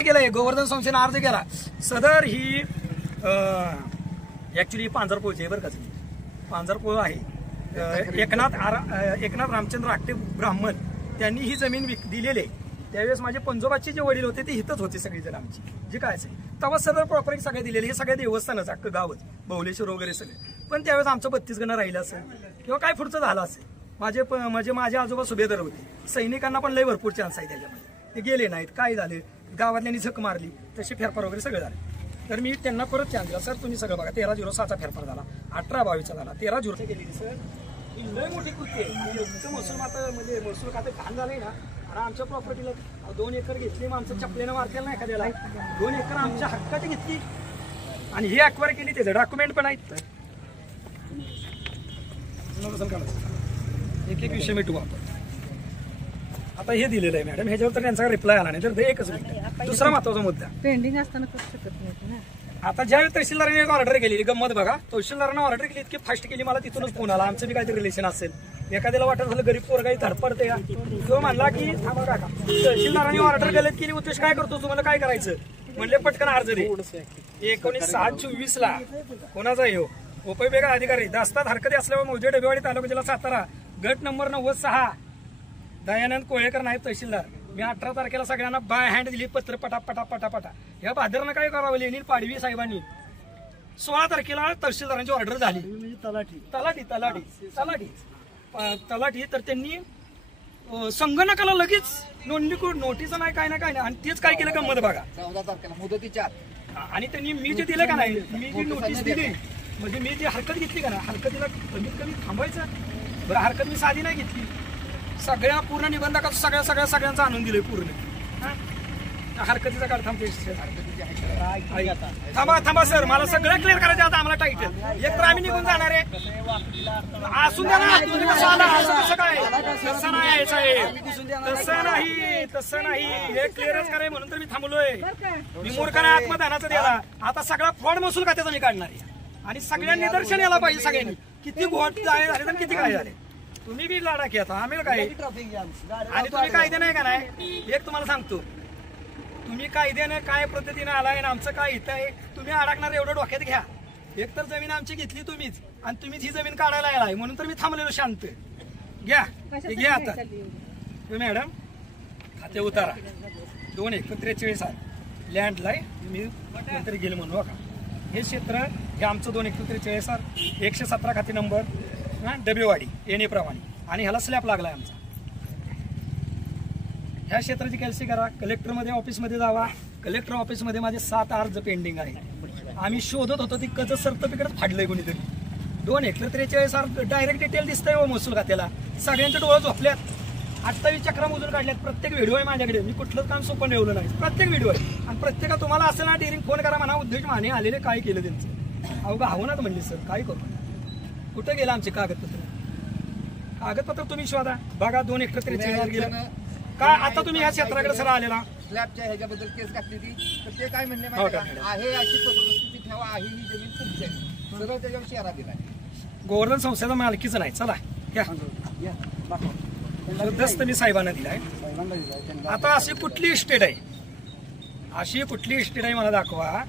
केलंय गोवर्धन संस्थेने अर्ज केला. सदर ही ऍक्च्युली पांजरपोळची आहे बरं का. पांजरपोळ आहे. एकनाथ रामचंद्र आकटे ब्राह्मण त्यांनी ही जमीन दिलेली आहे. त्यावेळेस माझे पंजोबाचे जे वडील होते ते हितच होते सगळी जण आमची जे काय असेल तेव्हा सदर प्रॉपर्टी सगळे दिलेले. हे सगळे देवस्थानच अख्खं गावच बहुलेश्वर वगैरे सगळे. पण त्यावेळेस आमचं 32 गण राहिलं असेल किंवा काय पुढचं झालं असेल. माझे आजोबा सुभेदार होते. सैनिकांना पण लय भरपूर चान्स आहे त्याच्यामध्ये. ते गेले नाहीत. काय झाले गावातल्यांनी झक मारली तसे फेरफार वगैरे सगळे झाले. तर मी त्यांना परत चान्स दिला. सर तुम्ही सगळं बघा 1306चा फेरफार झाला 1822चा झाला 13 गेली. सर ही लय मोठी कृती आहे. महसूल मात्र म्हणजे महसूल खाते घाण झालंय ना. आणि आमच्या प्रॉपर्टीला 2 एकर घेतली माणसं चपलेनं मारतेला नाही एखाद्याला. 2 एकर आमच्या हक्काची घेतली आणि ही अक्वायर केली. त्याचं डॉक्युमेंट पण आहेत. एक विषय मिटू आपण. आता हे दिलेलं आहे मॅडम. ह्याच्यावर तर त्यांचा रिप्लाय आला नाही. तर एकच मिनिट. दुसरा महत्वाचा मुद्दा पेंडिंग असताना करू शकत नाही ना. आता ज्यावेळी तहसीलदारांनी ऑर्डर केली गंमत बघा. तहसीलदारांना ऑर्डर केली इतकी फास्ट केली. मला तिथूनच फोन आला. आमचं बी काहीतरी रिलेशन असेल. एखाद्याला वाटत झालं गरीब पोरगाई धडपडते का तो म्हणला की थांबा काका तहसीलदारांनी ऑर्डर गलत केली. उद्देश काय करतो तुम्हाला काय करायचं म्हणले पटकन अर्ज दे. 19/7/24 कोणाचा येऊ उपविभाग अधिकारी दास्ताद हरकती असल्यावर मौजे डबेवाडी तालुका जिल्हा सातारा गट नंबर 96 दयानंद कोळेकर नायब तहसीलदार. मी 18 तारखेला सगळ्यांना बाय हँड दिली पत्र पटापटा. या भादरनं काय करावं अनिल पाडवी साहेबांनी 16 तारखेला तहसीलदारांची ऑर्डर झाली. तलाठी तर त्यांनी संगणकाला लगेच नोंदणी नोटीस नाही काय ना आणि तेच काय केलं गंमत बघा 14 तारखेला मुदतीच्या आणि त्यांनी मी जे दिलं का नाही मी जी नोटीस दिली म्हणजे मी जी हरकत घेतली का ना हरकतीला कमीत कमी थांबायचं. बरं हरकत मी साधी नाही घेतली. सगळ्या पूर्ण निबंधकात सगळ्यांचा आणून दिलंय पूर्ण. हरकतीचा काढ थांबा सर मला सगळं क्लिअर करायचं. आता आम्हाला टाईटल एक तर आम्ही निघून जाणार आहे. असून द्या ना. तुम्ही कसं आला असं कसं काय तसं नाही साहेब तसं नाही हे क्लिअरच कराय म्हणून तर मी थांबलोय. मी मूर्खाने आत्मदानाचा द्याला. आता सगळा फ्रॉड महसूल खात्याचा मी काढणार आहे आणि सगळ्या निदर्शन यायला पाहिजे सगळ्यांनी किती घोट झाले आणि किती काय झाले. तुम्ही बी लाडा की आता आम्ही काय आणि तुम्ही कायदे नाही का नाही. एक तुम्हाला सांगतो तुम्ही कायद्याने काय पद्धतीने आलाय आणि आमचं काय इथं आहे तुम्ही अडकणार एवढं डोक्यात घ्या. एक तर जमीन आमची घेतली तुम्हीच आणि तुम्हीच ही जमीन काढायला आलाय म्हणून तर मी थांबलेलो शांत. घ्या आता मॅडम खाते उतारा 2 एकर 43 लँडला आहे. मी कोणतरी गेलं म्हणू का हे क्षेत्र हे आमचं 2 एकर 43 117 खाते नंबर डबेवाडी येणेप्रमाणे आणि ह्याला स्लॅब लागलाय आमचा. ह्या क्षेत्राची कॅल्सी करा. कलेक्टरमध्ये ऑफिसमध्ये जावा. कलेक्टर ऑफिसमध्ये माझे 7 अर्ज पेंडिंग आहे. आम्ही शोधत होतो ती कच सर्टिफिकेट फाडलंय कोणीतरी. 2 एकर 43 डायरेक्ट डिटेल दिसतंय हो महसूल खात्याला. सगळ्यांचे डोळे झोपल्यात. 28 चक्र मोजून काढल्यात. प्रत्येक व्हिडिओ आहे माझ्याकडे. मी कुठलंच काम सोपं ठेवलं नाही. प्रत्येक व्हिडिओ आहे आणि प्रत्येक तुम्हाला असं ना डेअरिंग फोन करा म्हणा उद्देश माने आलेले काय केलं त्यांचं अवघा हवं ना म्हणले सर काय करू. कुठं गेलं आमचे कागदपत्र तुम्ही शोधा बघा. 2 एकर 43 गेलं काय. आता तुम्ही ह्या क्षेत्राकडे सर आलेला स्लॅबच्या ह्याच्याबद्दल केस घातली ती तर ते काय म्हणले आहे अशी परिस्थिती ठेवा आहे ही जमीन तुमची आहे सगळं त्याच्यावर शेरा दिलाय. गोवर्धन संस्थेचा मालकीच नाही. चला घ्या दस्त मी साहेबांना दिलाय. आता अशी कुठली इस्टेट आहे मला दाखवा.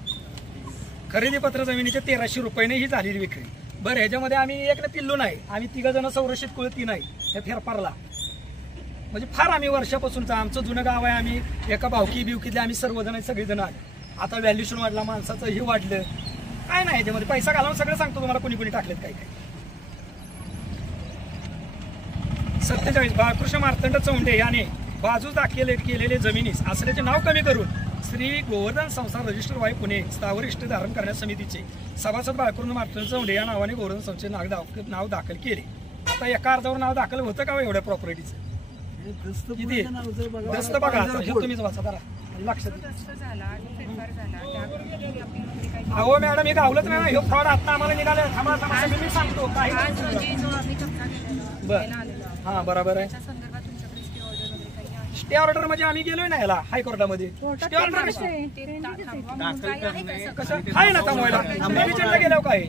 खरेदी पत्र जमिनीचे 1300 रुपयाने ही झालेली विक्री. बरं ह्याच्यामध्ये आम्ही एक ना पिल्लू नाही. आम्ही 3 जण संरक्षित कुळ 3 आहे हे फेरफारला म्हणजे फार आम्ही वर्षापासूनच आमचं जुनं गाव आहे. आम्ही एका भावकी बिवकीतले आम्ही सर्वजण सगळेजण आले. आता व्हॅल्युएशन वाढला माणसाचं हे वाढलं काय नाही ह्याच्यामध्ये पैसा घालून सगळं सांगतो तुम्हाला कोणी टाकलेत काय 47 बाळकृष्ण मार्तंड चौंडे याने बाजूस दाखल केलेले जमिनीस आसऱ्याचे नाव कमी करून श्री गोवर्धन संस्था रजिस्टर वाई पुणे स्थावर इष्ट धारण करण्यास समितीचे सभासद बाळकृष्ण मार्तंड चौंडे या नावाने गोवर्धन संस्थेचे नाव दाखल केले. आता एका अर्जावर नाव दाखल होतं का एवढ्या प्रॉपर्टीचं किती दस्त बघा. हे तुम्हीच वाचा जरा लक्षात. अहो मॅडम हे गावलंच नाही. हे फ्रॉड आता आम्हाला निघालं. थांबा मी सांगतो काय. बरं हा बरोबर आहे. स्टे ऑर्डर म्हणजे आम्ही गेलोय ना ह्याला हायकोर्टामध्ये. स्टे ऑर्डर कसं आहे ना थांबवायला डिव्हिजनला गेलो काय.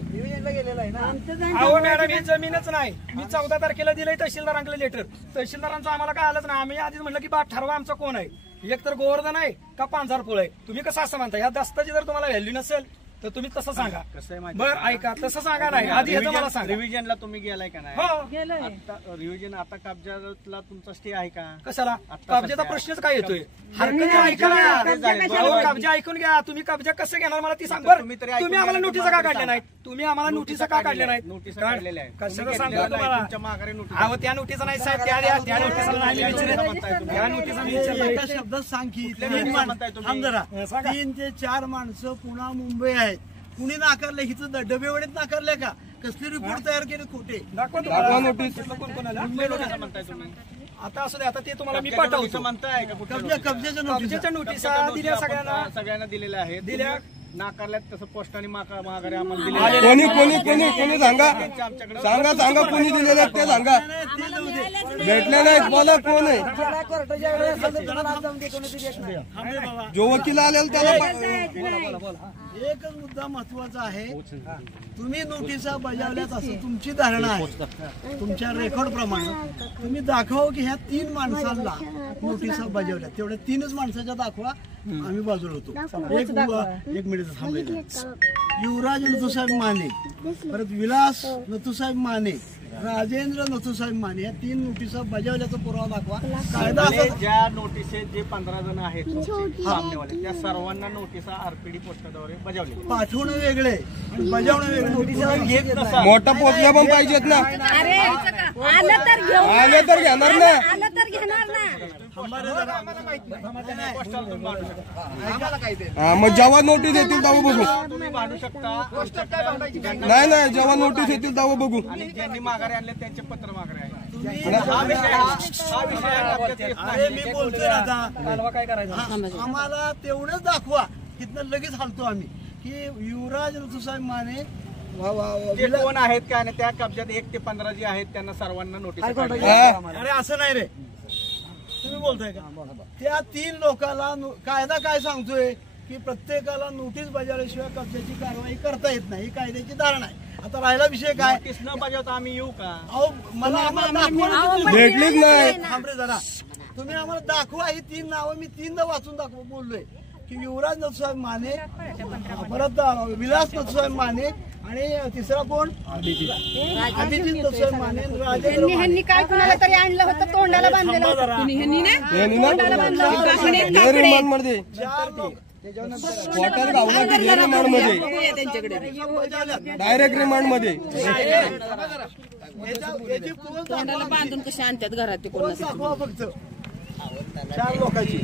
अहो मॅडम ही जमीनच नाही. मी 14 तारखेला दिलंय तहसीलदारांकडे लेटर. तहसीलदारांचं आम्हाला काय आलंच नाही. आम्ही आधीच म्हटलं की बा ठरवा आमचा कोण आहे. एक तर गोवर्धन आहे का पांझरफुळ आहे. तुम्ही कसं असं म्हणता, या दस्ताची जर तुम्हाला व्हॅल्यू नसेल तर तुम्ही तसं सांगा. बरं ऐका, तसं सांगा नाही आधी हे मला सांगा. रिव्हिजनला तुम्ही गेलाय का नाही? हो. गेलोय. रिव्हिजन आता कब्जाला तुमचा स्टे आहे का? कशाला कब्जाचा प्रश्नच काय येतोय? हरकत ऐका ना. अहो, कब्जा ऐकून घ्या. तुम्ही कब्जा कसं घेणार मला ती सांग. बरं तुम्ही आम्हाला नोटिसा का काढल्या नाहीत? तुम्ही आम्हाला नोटिसा का काढल्या नाहीत? नोटीस काढलेल्या आहेत. कशाला सांगतो तुम्हाला? तुमच्या माघारी नोटीस. अहो त्या नोटिसा नाही साहेब, त्या द्या. त्या नोटिसाला नाही विचारलं. त्या नोटिसा विचारलं. एका शब्दात सांग की म्हणताय तुम्ही? थांब जरा. सांगा. 3 ते 4 माणसं पुन्हा मुंबई आहेत. कुणी नाकारले? हिचं डबेवडीत नाकारले का? कसली रिपोर्ट तयार केले खोटे? दाखवा तुम्हाला नोटीस. कोण कोणाला कसं म्हणताय तुम्ही? आता असू दे, आता ते तुम्हाला मी पाठवतो. म्हणताय का कुठल्या कब्जाच्या नोटीस कब्जाच्या नोटिसा दिल्या सगळ्यांना दिलेल्या आहेत. दिल्या. नाकारल्यात तसं पोस्टाने माघारी आम्हाला कोणी सांगा सांगा कोणी दिलेलं ते सांगा. भेटले नाहीत बोला कोण आहे. जो वकील आलेला त्याला एकच मुद्दा महत्वाचा आहे. तुम्ही नोटिसा बजावल्यात असं तुमची धारणा आहे. तुमच्या रेकॉर्ड प्रमाणे तुम्ही दाखवा की ह्या 3 माणसांना नोटिसा बजावल्या. तेवढ्या 3च माणसाच्या दाखवा, आम्ही बाजूला होतो. एक मिनिट थांबायचं. युवराज नथुसाहेब माने, परत विलास नथुसाहेब माने, राजेंद्र नथुसाहेब माने या 3 नोटिसा बजावल्याचा पुरावा दाखवा. कायदा असं ज्या नोटिसेस जे 15 जण आहेत सामनेवाले त्या सर्वांना नोटिसा आरपीडी पोस्टाद्वारे बजावले. पाठवणं वेगळे आणि बजावणं वेगळे. घेत नसा मोठा पोचल्या पण पाहिजेत ना. अरे आलं तर घेऊ, आले तर घेणार ना. आलं तर घेणार ना. आम्हाला काय ते हा, मग जेव्हा नोटीस येतील तेव्हा बघू. तुम्ही भांडू शकता. नाही जेव्हा नोटीस येतील तेव्हा बघू. आणि ज्यांनी माघारी आणले त्यांचे पत्र माघारी आहे. हा विषय कब्जात येत नाही. अरे मी बोलतोय आता. कालवा काय करायचा? आम्हाला तेवढंच दाखवा. तिथनं लगेच हालतो आम्ही की युवराज ऋतुसाहेब माने ते कोण आहेत काय नाही त्या कब्जात 1 ते 15 जे आहेत त्यांना सर्वांना नोटीस अरे असं नाही रे. तुम्ही बोलताय का? त्या 3 लोकांना कायदा काय सांगतोय की प्रत्येकाला नोटीस बजावल्याशिवाय कब्जाची कारवाई करता येत नाही. ही कायद्याची धारणा आहे. आता राहिला विषय काय? नोटीस न बजावता आम्ही येऊ का? अहो मला आम्हाला दाखवा. भेटलीच नाही. थांबरे जरा. तुम्ही आम्हाला दाखवा. ही 3 नावं मी 3दा वाचून बोललोय की युवराज नथुसाहेब माने, परत विलास नथुसाहेब माने आणि तिसरा कोण? अभिजित नथुसाहेब माने, राजेंद्र ह्यांनी काय कुणाला तरी आणलं होतं, तोंडाला बांधलेलं होतं. ह्यांनी ना रिमांडमध्ये 4 लोक क्वार्टर गावला की रिमांडमध्ये डायरेक्ट रिमांडमध्ये. याची पोच तोंडाला बांधून कसे आणतात घरात ते कोण दाखवा फक्त 4 लोकांची.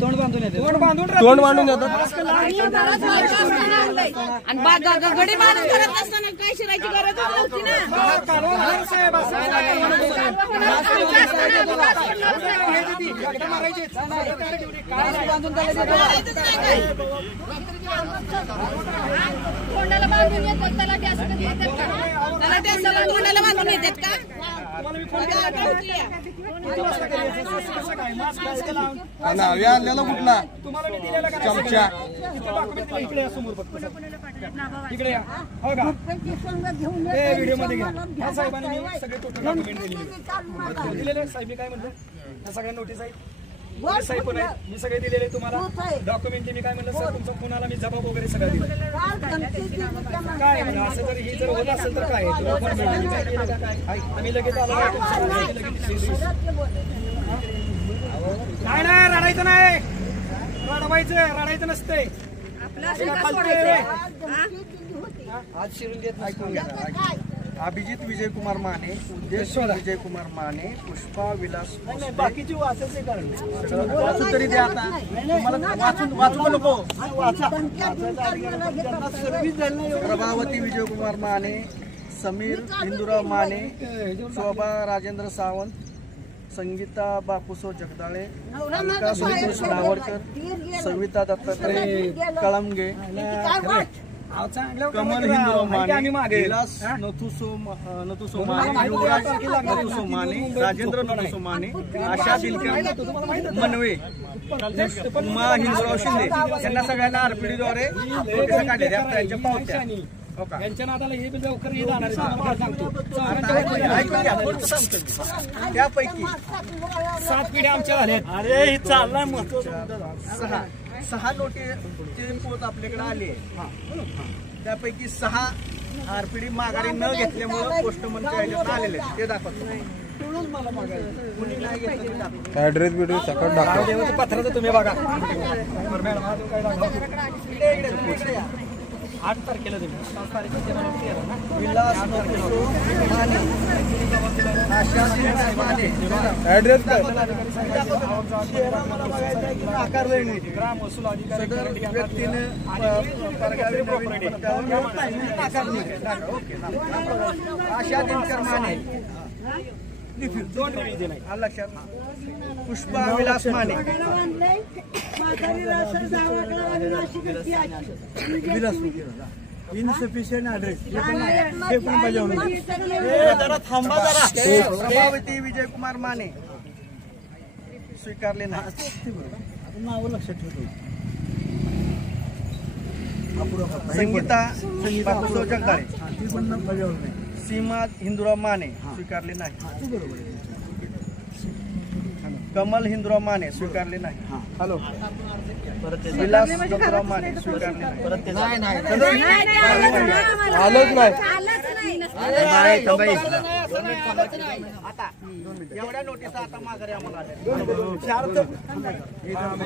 तोंड बांधून येते. तोंड मांडून येतात. आणि गडी मारून करत असताना काय शिरायची गरज नव्हती ना. तोंडाला बांधून येतात त्याला तोंडाला बांधून येतात का? नावे आणलेला कुठला तुम्हाला मी दिलेला का? चमचा. इकडे या समोर फक्त. इकडे या. हो का? हे व्हिडिओ मध्ये घ्या. ह्या साहेबांनी मी सगळे टोटल डॉक्युमेंट दिलेले. साहेब मी काय म्हणतो, ह्या सगळ्या नोटीस आहेत. साहेब पण आहेत. मी सगळे दिलेले तुम्हाला डॉक्युमेंट. मी काय म्हणलं सर तुमचा फोनाला मी जबाब वगैरे सगळं दिलं. काय म्हणलं असं जर ही जर होत असेल तर काय आम्ही लगेच आलो नाही रडायचं नाही. रडायचं नसतंय. आज शिरून देत नाही. अभिजित विजयकुमार माने, उद्देश विजयकुमार माने, पुष्पा विलास बाकीची वाचायचे कारण वाचून तरी द्या आता. वाचू नको. प्रभावती विजयकुमार माने, समीर हिंदुराव माने, शोभा राजेंद्र सावंत, संगीता बापूसो जगदाळे, अलका संतोष नावडकर, सविता दत्तात्रय कळमगे, कमल हिंदुराव माने, विलास नथुसो माने, युवराज नथुसो माने, राजेंद्र नथुसो माने, आशा दिलकर मनवे, उमा हिंदुराव शिंदे यांना सगळ्यांना आरपीडीद्वारे नोटीसा काढलेल्या त्यांच्या पावत्या यांच्या नादाला हे बी लवकर हे जाणार आहे. तुम्हाला सांगतो चौघांच्या वरती जाणार. ऐकून घ्या, पुढचं सांगतो मी. त्यापैकी 7 पिढ्या आमच्या झाल्यात. अरे ही चाललाय महत्वाचा सहा नोटीसची पोच आपल्याकडे आली आहे. त्यापैकी 6 आरपीडी माघारी न घेतल्यामुळे पोस्टमनच्या ह्याच्यात आलेले आहेत. ते दाखवतो. कुणी नाही घेतलं ते दाखवतो. ऍड्रेस बिड्रेस सकाळ दाखवा. देवाचं पत्राचं तुम्ही बघा. 8 तारखेला तुम्ही 7 तारखेला विलास नोटीसो माने, आशा माने, ऍड्रेस काय चेहरा मला बघायचा आहे की नाकारलंय नाही. ग्राम महसूल अधिकारी सदर व्यक्तीने परगावी नवीन पत्त्यावर आशा दिनकर माने, 2 वेळी दिले. आलं लक्षात. पुष्पा विलास माने, इनसफिशियंट ऍड्रेस हे पण बजावलं. जरा थांबा जरा. प्रभावती विजयकुमार माने स्वीकारले नाही. नावं लक्षात ठेवतो. संगीता बापूराव जगदाळे, ती पण बजावलं नाही. सीमा हिंदुराव माने स्वीकारले नाही. ती बरोबर आहे. कमल हिंदुराव माने स्वीकारले नाही. हॅलो विलास गंगराव माने स्वीकारले नाही. आलोच नाही. आता एवढ्या नोटीस आता माघारी आम्हाला आल्या.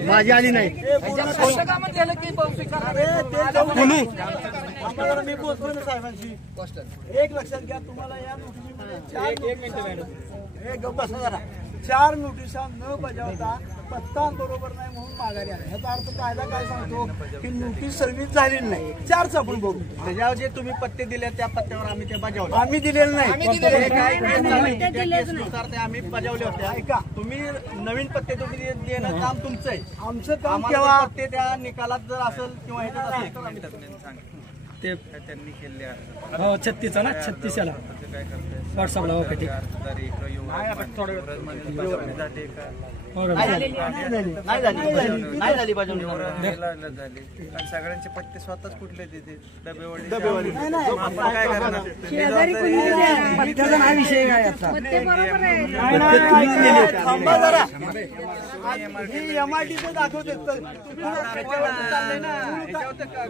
माझी आली नाही. मी बोलतो ना साहेबांशी. एक लक्षात घ्या, तुम्हाला या नोटिस बसा जरा. 4 नोटिसा न बजावता पत्ता बरोबर नाही म्हणून माघारी आले. ह्याचा अर्थ कायदा काय सांगतो की नोटीस सर्व्हिस झालेली नाही. 4च आपण बघू. त्याच्यावर जे तुम्ही पत्ते दिले त्या पत्त्यावर आम्ही ते बजावले. आम्ही दिलेलं नाही. ते आम्ही बजावले होते. ऐका, तुम्ही नवीन पत्ते तुम्ही देणं काम तुमचं आहे. आमचं काम आम्हाला केव्हा ते पत्ते त्या निकालात जर असेल किंवा ह्याच्यात असेल तर आम्ही ते हो 36 ना 36 याला व्हॉट्सअपला. ओके ठीक आहे. नाही झाली बजावणी. सगळ्यांचे पत्ते स्वतःच कुठले देते डबेवाडी काय करणार? नाही विषय काय याचा. थांबा जरा. ही एमआयडीचं दाखवते.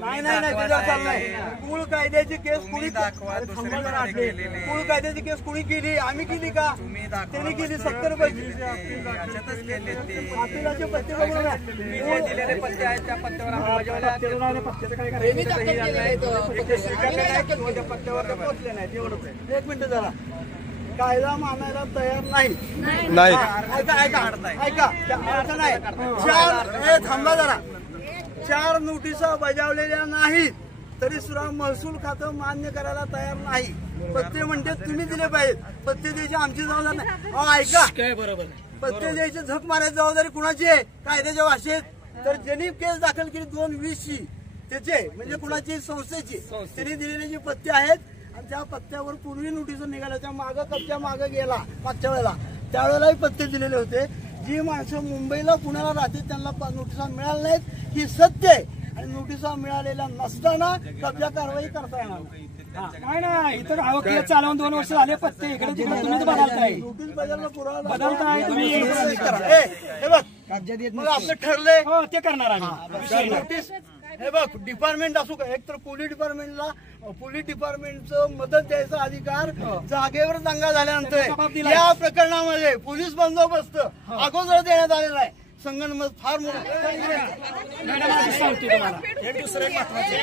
नाही त्याच्यावर चाललंय. मूळ कायद्याची केस कुणी मूळ कायद्याची केस कुणी केली? आम्ही केली का? त्यांनी केली. 70 पैसे अपिलाचे पत्ते दिलेले पत्ते आहेत त्या पत्त्यावर आम्ही बजावले. पत्त्याचं काय करायचं? पत्त्यावर पोहोचले नाही. एवढंच आहे. 1 मिनिट जरा. कायदा मानायला तयार नाही. नाही. ऐका नाही. 4 थांबा जरा. 4 नोटिसा बजावलेल्या नाहीत तरी सुद्धा महसूल खातं मान्य करायला तयार नाही. पत्ते म्हणते तुम्ही दिले पाहिजेत. पत्ते द्यायची आमची जबाबदारी नाही. ऐका, काय बरोबर पत्ते द्यायची झक मारायची जबाबदारी कुणाची आहे कायद्याच्या भाषेत? तर ज्यांनी केस दाखल केली 220ची त्याचे म्हणजे कुणाची? संस्थेची. त्यांनी दिलेले जे पत्ते आहेत आणि त्या पत्त्यावर पूर्वी नोटीस निघाल्या त्या मागं कब्जा मागं गेला मागच्या वेळेला त्यावेळेलाही पत्ते दिलेले होते. जी माणसं मुंबईला पुण्याला राहतील त्यांना नोटिसा मिळाल्या नाहीत ही सत्य आहे. आणि नोटिसा मिळालेल्या नसताना कब्जा कारवाई करता येणार नाही ना. इथं केस चालवून 2 वर्ष झाले. पत्ते इकडे तिकडे तुम्हीच बदलताय. नोटीस बजावला पुरावा बदलताय तुम्ही. हे बघ मग आपलं ठरलंय हो ते करणार आम्ही. नोटीस. हे बघ डिपार्टमेंट असू का एक तर पोलीस डिपार्टमेंटला पोलीस डिपार्टमेंटचं मदत द्यायचा अधिकार जागेवर दंगा झाल्यानंतर या प्रकरणामध्ये पोलीस बंदोबस्त अगोदर देण्यात आलेला आहे. संगणमत फार मॅडम आधी सांगतो तुम्हाला एक दुसरं महत्वाचं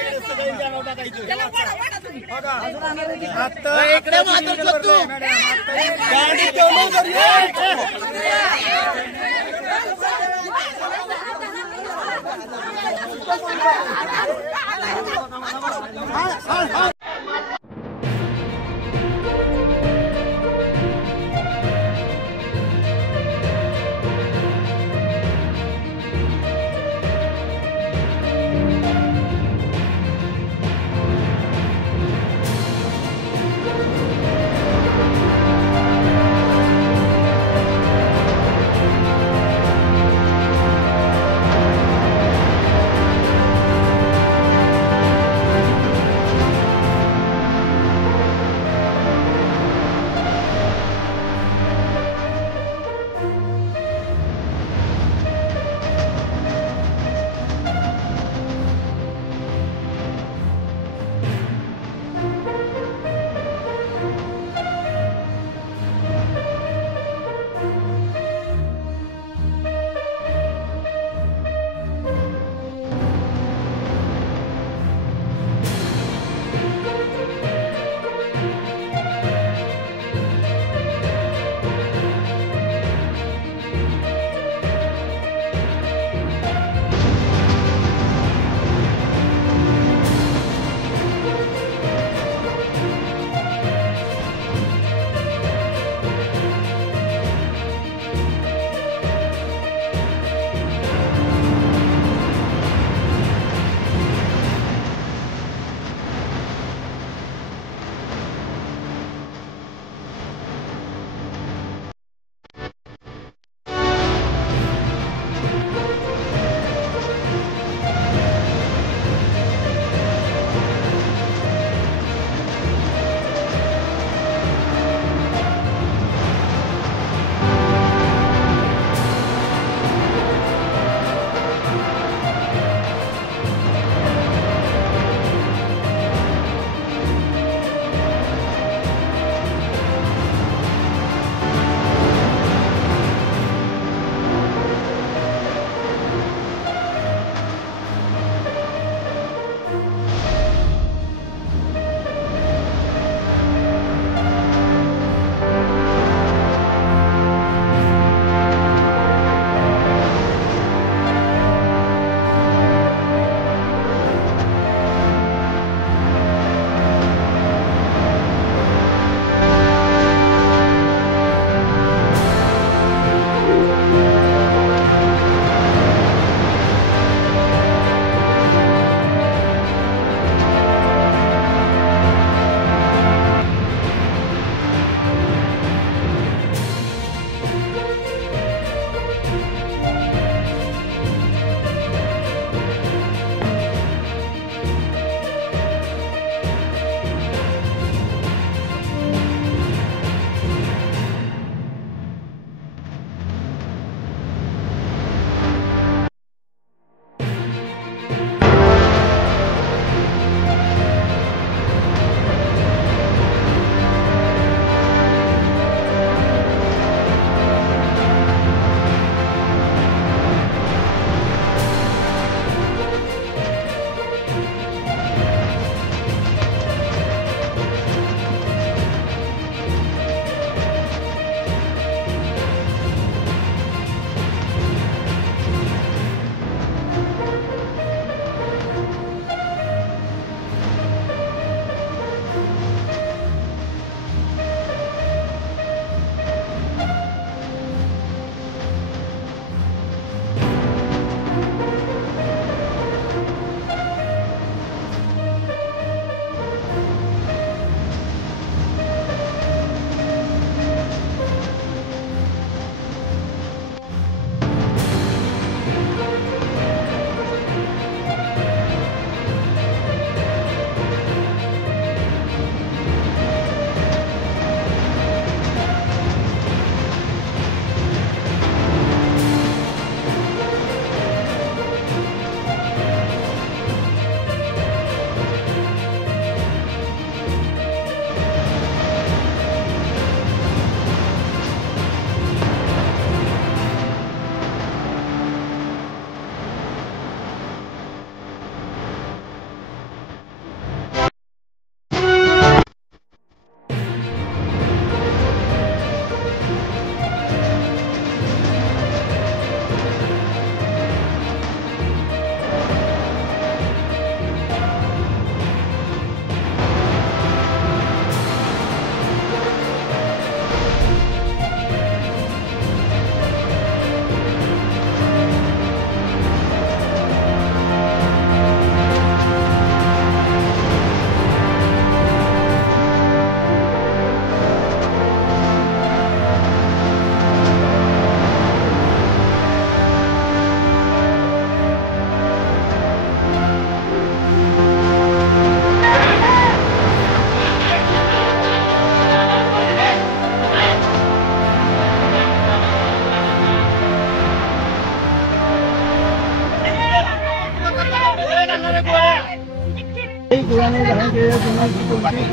कुळाने धारण केलेल्या जमिनीची कोणतीही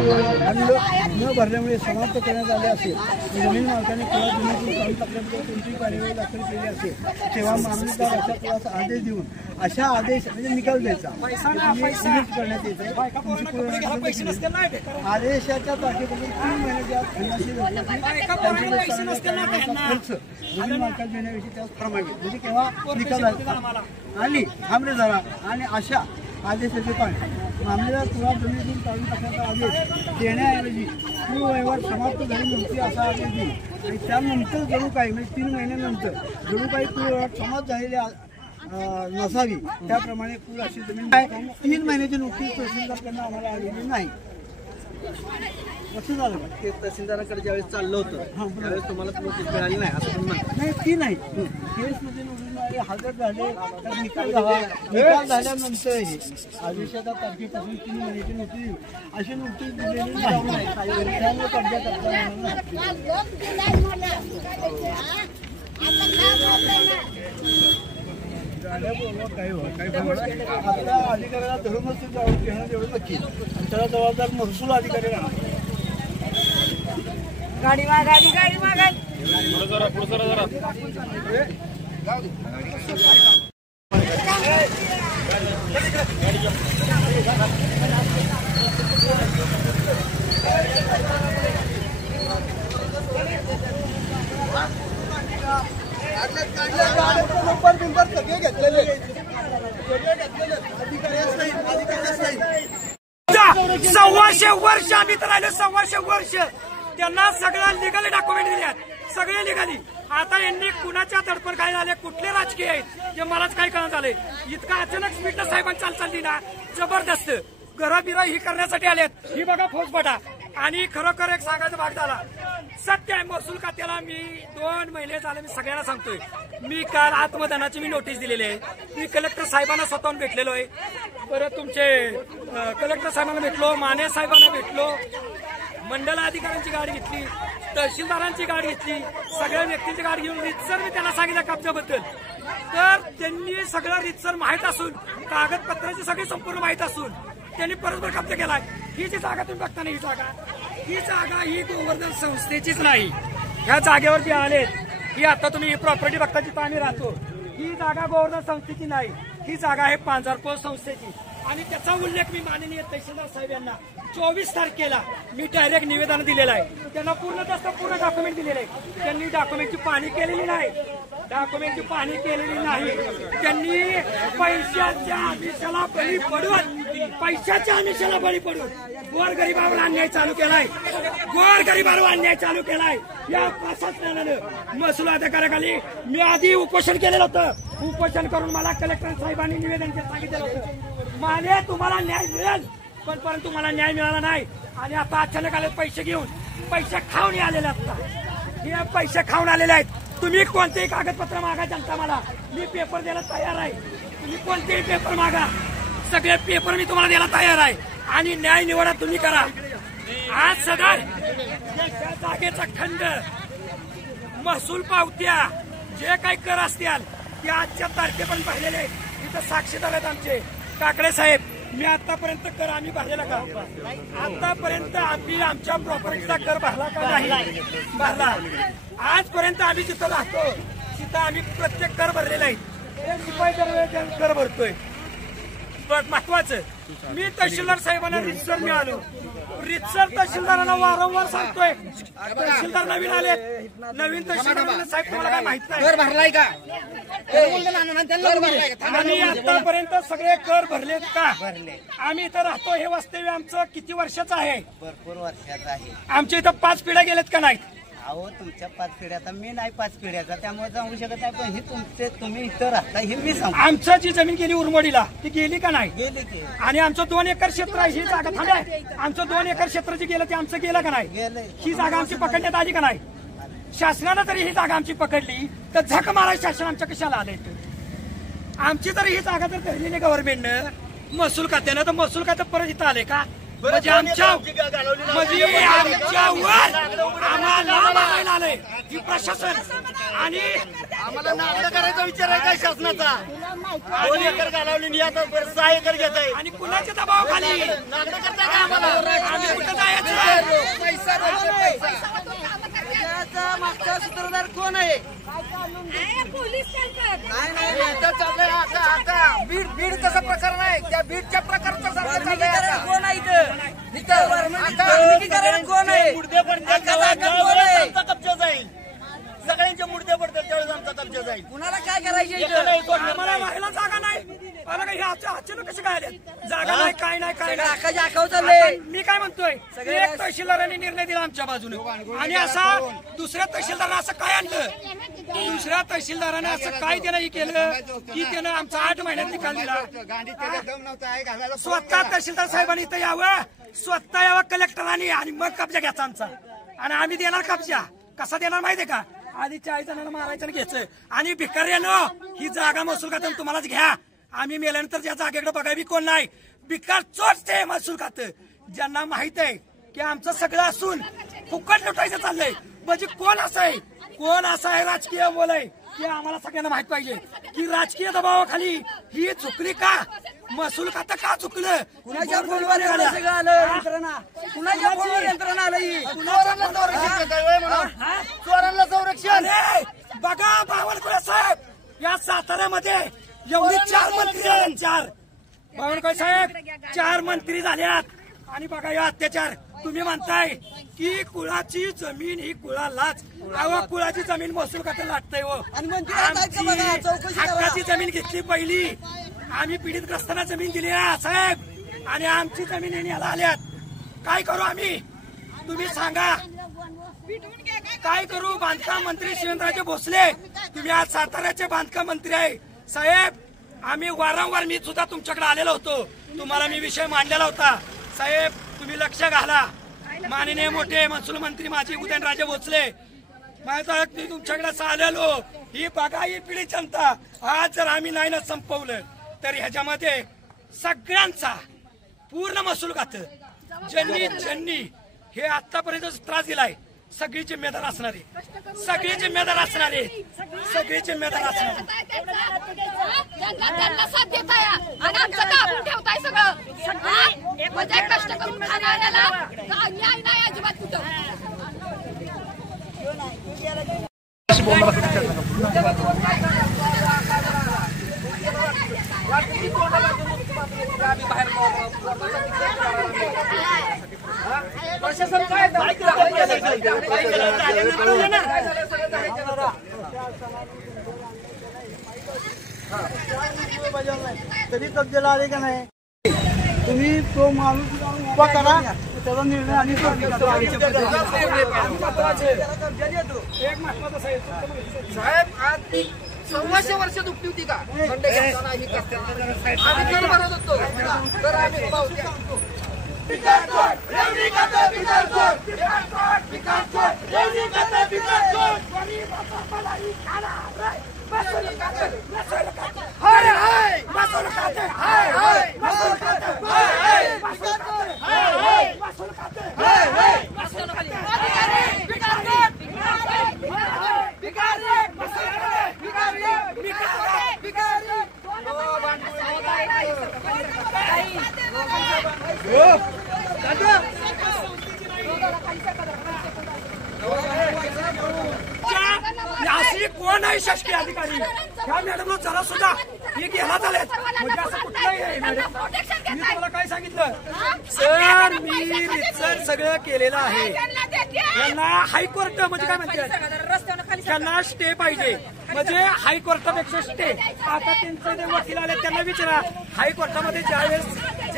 खंड न भरल्यामुळे समाप्त करण्यात आले असेल, जमीन मालकाने कुळा जमिनीतून काढून टाकल्याबद्दल कोणतीही कार्यवाही दाखल केली असेल तेव्हा मामलेदार अशा कुळाचा आदेश देऊन अशा आदेश म्हणजे निकाल द्यायचा करण्यात येते. आदेशाच्या तारखेपासून 3 महिन्याच्या खर्च जमीन मालकाला देण्याविषयी त्यास प्रमाणित म्हणजे केव्हा निकाल आणि थांबले जरा आणि अशा आदेशाचे पाणी मामलेदार कुळा जमिनीतून काढून टाकण्याचा आदेश देण्याऐवजी पूर्ण व्यवहार समाप्त झाली नव्हती असा आदेश देईल आणि त्यानंतर जणू काही म्हणजे 3 महिन्यानंतर जणू काही पूर्ण व्यवहार समाप्त झालेले नसावी त्याप्रमाणे पूर अशी जमीन 3 महिन्याची नोटीस तहसीलदारकडनं आम्हाला आलेली नाही. लक्षात आलं का? ते तहसीलदाराकडे ज्यावेळेस चाललं होतं त्यावेळेस तुम्हाला नोटीस मिळाली नाही असं पण म्हणतात. नाही ती नाही केसमध्ये नोटीस मिळाली हजर झाले तर निकाल झाला निकाल झाल्यानंतरही आदेशाच्या तारखेपासून 3 महिन्याची नोटीस अशी नोटीस दिलेली नाही. त्यामुळे कब्जा करता येणार आपल्या अधिकाऱ्याला धरूनच ते जाऊन घेणं तेवढं नक्की आणि त्याला जबाबदार महसूल अधिकारी राहणार. गाडी मागाली गाडी मागाली सगळे घेतलेले अधिकारी 125 वर्ष आम्ही तर राहिलो 125 वर्ष त्यांना सगळ्या लिगल डॉक्युमेंट दिल्यात सगळे लिगली. आता यांनी कुणाच्या तडफड काय झाले कुठले राजकीय आहेत ते मलाच काय कळत झालंय. इतका अचानक स्पीड साहेबांनी चालली ना जबरदस्त घराबिरा ही करण्यासाठी आलेत. ही बघा फौजफाटा आणि खरोखर एक सांगायचा भाग झाला. सत्य आहे महसूल खात्याला मी 2 महिने झाले मी सगळ्यांना सांगतोय मी काल आत्मदानाची मी नोटीस दिलेली आहे. मी कलेक्टर साहेबांना स्वतःहून भेटलेलो आहे. परत तुमचे कलेक्टर साहेबांना भेटलो माने साहेबांना भेटलो मंडल अधिकाऱ्यांची गाडी घेतली तहसीलदारांची गाडी घेतली सगळ्या व्यक्तींची गाडी घेऊन रितसर मी त्यांना सांगितलं कब्जाबद्दल. तर त्यांनी सगळं रितसर माहीत असून कागदपत्राची सगळी संपूर्ण माहीत असून त्यांनी परस्पर कब्जा केला. ही जी जागा तुम्ही बघता ना ही जागा ही गोवर्धन संस्थेचीच नाही. ह्या जागेवर जे आलेत ही आता तुम्ही ही प्रॉपर्टी बघता जिथं आम्ही राहतो ही जागा गोवर्धन संस्थेची नाही. ही जागा आहे पांझरपोळ संस्थेची आणि त्याचा उल्लेख मी माननीय तहसीलदार साहेब यांना 24 तारखेला मी डायरेक्ट निवेदन दिलेलं आहे. त्यांना पूर्ण डॉक्युमेंट दिलेलं आहे. त्यांनी डॉक्युमेंटची पाहणी केलेली नाही त्यांनी पैशाच्या आमिषाला बळी पडून गोरगरिबावर अन्याय चालू केलाय. या प्रशासनानं महसूल अधिकाऱ्याखाली मी आधी उपोषण केलेलं होतं. उपोषण करून मला कलेक्टर साहेबांनी निवेदन सांगितलं होतं माने तुम्हाला न्याय मिळेल पण परंतु मला न्याय मिळाला नाही. आणि आता अचानक आले पैसे खाऊन आलेले असतात हे पैसे खाऊन आलेले आहेत. तुम्ही कोणतेही कागदपत्र मागा जनता मला मी पेपर द्यायला तयार आहे. तुम्ही कोणतेही पेपर मागा सगळे पेपर मी तुम्हाला द्यायला तयार आहे आणि न्याय निवडा तुम्ही करा. आज सदर जागेचा खंड महसूल पावत्या जे काही कर असतील ते आजच्या तारखेपर्यंत भरलेले इथं साक्षीदार आहेत आमचे काकडे साहेब. मी आतापर्यंत कर आम्ही भरलेला का आतापर्यंत आम्ही आमच्या प्रॉपर्टीचा कर भरला का नाही भरला. आजपर्यंत आम्ही जिथं राहतो तिथं आम्ही प्रत्येक कर भरलेला आहे. 1 रुपये कर भरतोय. महत्वाचं मी तहसीलदार साहेबांना रितसर मिळालो. रितसर तहसीलदारांना वारंवार सांगतोय तहसीलदार नवीन आलेत नवीन तहसीलदार साहेब तुम्हाला काय माहित नाही घर भरलाय का आणि आतापर्यंत सगळे कर भरलेत का भरले. आम्ही इथं राहतो हे वास्तव्य आमचं किती वर्षाचं आहे भरपूर वर्षाचा आहे. आमच्या इथं 5 पिढ्या गेलेत का नाहीत. अहो तुमच्या 5 पिढ्याचा मी नाही 5 पिढ्याचा त्यामुळे सांगू शकत नाही पण हे तुम्ही इथं राहता हे मी सांगू. आमचं जी जमीन गेली उरमोडीला ती गेली का नाही गेले की आणि आमचं 2 एकर क्षेत्र आहे ही जागा थांबे आमचं 2 एकर क्षेत्र जे गेलं ते आमचं गेलं का नाही. गेलंय. ही जागा आमची पकडण्यात आली का नाही. शासनानं जरी ही जागा आमची पकडली तर झक मारायचं शासन आमच्या कशाला आलंय. आमची जर ही जागा जर धरलेली गव्हर्नमेंटनं महसूल खात्यानं तर महसूल खात्यात परत इथं आले का म्हणजे आमच्यावर आम्हाला मारायला आलंय ही प्रशासन. आणि आम्हाला नागडं करायचा विचार आहे काय शासनाचा? 2 एकर घालवली आता 6 एकर घेत आहे आणि कुणाच्या दबावाखाली नागडं करताय का आम्हाला? आम्ही कुठं जायचं? पैसा मागचा सूत्रधार कोण आहे? पोलीस चाललंय आता बीड कसं प्रकरण आहे त्या बीडच्या प्रकारचं चाललंय कोण आहे कोण आहे? मुर्दे पडतात आमचा कब्जा जाईल. सगळ्यांचे मुर्दे पडतात त्यावेळेस आमचा कब्जा जाईल. कुणाला काय करायचे? आम्हाला राहायला जागा नाही. मला काही अचानक कसे काय आले? जागा नाही, काय नाही, काय नाही. आता मी काय म्हणतोय, एक तहसीलदारांनी निर्णय दिला आमच्या बाजूने आणि असा दुसऱ्या तहसीलदारानं असं काय आणलं? दुसऱ्या तहसीलदाराने असं काय त्यानं हे केलं की त्यानं आमचा 8 महिन्यात निकाल दिला. स्वतः तहसीलदार साहेबांनी इथं यावं, स्वतः यावं कलेक्टरांनी आणि मग कब्जा घ्यायचा आमचा. आणि आम्ही देणार कब्जा. कसा देणार माहितीये का? आधी 40 जणांना मारायचं आणि घ्यायचं. आणि भिकाऱ्यानं ही जागा महसूल खात्यानं तुम्हालाच घ्या. आम्ही मेल्यानंतर त्या जागेकडे बघावी कोण नाही. भिकार चोच ते महसूल खातं. ज्यांना माहित आहे की आमचं सगळं असून फुकट लुटायचं चाललंय, म्हणजे कोण असं आहे, कोण असं आहे राजकीय बोलाय की आम्हाला सगळ्यांना माहित पाहिजे की राजकीय दबावाखाली ही चुकली का? महसूल खातं का चुकलं? कुणाच्या फोनवर यंत्रणा? कुणाच्या फोनवर यंत्रणा आली? चोरांना संरक्षण. बघा बावनकुळे साहेब, या साताऱ्यामध्ये एवढी 4 मंत्री झाले. 4 बावनकुळे साहेब 4 मंत्री झाल्यात. आणि बघा या अत्याचार. तुम्ही म्हणताय की कुळाची जमीन ही कुळालाच. अहो कुळाची जमीन महसूल खात्याला लागतंय हो. हक्काची जमीन घेतली पहिली. आम्ही पीडितग्रस्तांना जमीन दिली साहेब आणि आमची जमीन याला आल्यात. काय करू आम्ही? तुम्ही सांगा काय करू? बांधकाम मंत्री शिवेंद्रराजे भोसले, तुम्ही आज साताऱ्याचे बांधकाम मंत्री आहे साहेब. आम्ही वारंवार, मी सुद्धा तुमच्याकडे आलेलो होतो, तुम्हाला मी विषय मांडलेला होता साहेब. तुम्ही लक्ष घाला. माननीय मोठे महसूल मंत्री माझे उदयनराजे भोसले, माझा मी तुमच्याकडे आलेलो. ही बघा ही पीडित जनता. आज जर आम्ही नाही ना संपवलं तर ह्याच्यामध्ये सगळ्यांचा पूर्ण महसूल खातं ज्यांनी हे आतापर्यंत त्रास दिलाय सगळी जिम्मेदार असणारे, सगळी जिम्मेदार असणारे, सगळी जिम्मेदार असणारे. त्यांना साथ देताय आणि आमचं काबून ठेवताय सगळं. म्हणजे कष्ट करून खाणाऱ्याला न्याय नाही अजिबात कुठं. तरी कब्जेला आले का नाही? तुम्ही तो माणूस उभा करा, त्याचा निर्णय आणि साहेब आज 125 वर्ष दुखती होती का? खंड घेताना ही आम्ही कर भरत होतो तर आम्ही पावत्या अशी कोण आहे शासकीय अधिकारी? ह्या मॅडमला जरा सुद्धा हे घ्यायला चालेल म्हणजे असं कुठलंही आहे मॅडम. मी तुम्हाला काय सांगितलं सर, मी रिसर्च सगळं केलेलं आहे. यांना हायकोर्ट म्हणजे काय म्हणते, त्यांना स्टे पाहिजे म्हणजे हायकोर्टापेक्षा स्टे. आता त्यांचे जे वकील आले त्यांना विचारा, हायकोर्टामध्ये ज्या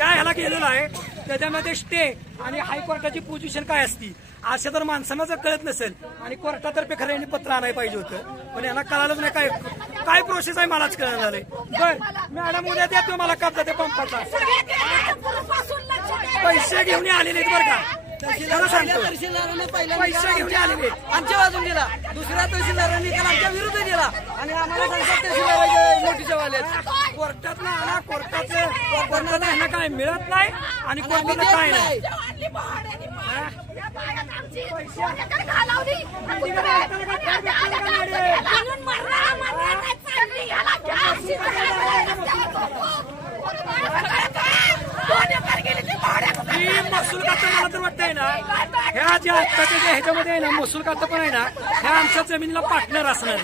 ह्याला गेलेला आहे त्याच्यामध्ये स्टे आणि हायकोर्टाची पोझिशन काय असती असं तर माणसांना जर कळत नसेल आणि कोर्टातर्फे खरं यांनी पत्र आणायला पाहिजे होतं, पण यांना कळालंच नाही काय प्रोसेस आहे मलाच कळलं झालंय. बर मॅडम उद्या द्या तुम्हाला कब्जा त्या पंपाचा. पैसे घेऊन आलेले बरं का, सांगतो पैसे घेऊन आलेले आमच्या बाजून दिला, दुसऱ्या तहसीलदारांनी आमच्या विरुद्ध दिला आणि आम्हाला सांगतात तहसीलदाराच्या नोटीस वाले कोर्टातनं आणा, कोर्टातनं ह्यांना काय मिळत नाही आणि कोर्टातनं काय नाही. ही महसूल खातं मला तर वाटतंय ना, ह्या ज्या आत्ताच्या ज्या ह्याच्यामध्ये आहे ना महसूल खातं पण आहे ना, ह्या आमच्या जमिनीला पार्टनर असणार